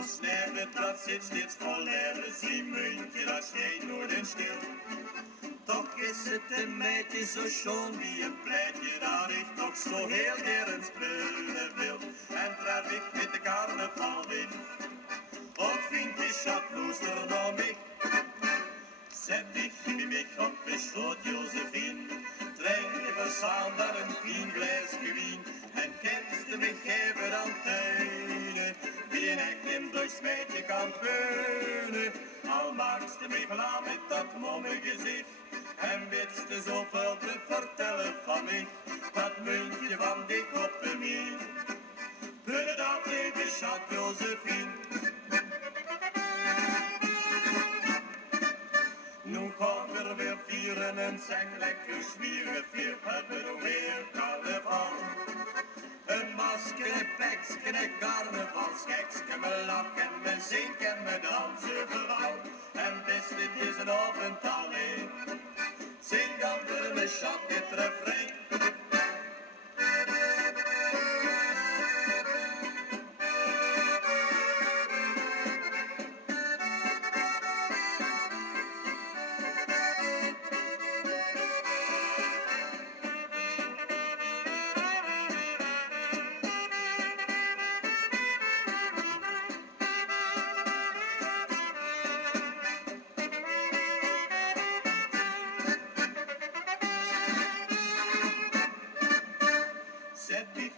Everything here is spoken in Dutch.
zo snel, het blad zit steeds vol leer. Zie muntje, dat schijnt nooit en stil. Toch is het een meidje zo schoon wie een pleitje, dat ik toch zo heel gern spelen wil. En tref ik met de carnaval in, ook vind je schatloos er nog mee. Zet ik mij op de schoot, Josephine, drink even samen een fijn glaasje wien. En kennst me geven dan tuinen, wie een echt Limburgs meidje kan peunen. Al maakst me klaar met dat momme gezicht, en wist zoveel te vertellen van mij, dat muntje van die koppen meer. Pullen dat even schat, Josephine. Nu gaan we weer vieren en zijn lekker zwieren, vier hebben weer carnaval. Een masker, een pekske, een carnavalsgekske, me lachen, me zinken, me dansen vooral. En best dit is een avond alleen, zing dan voor me schat het refrein. Zet ik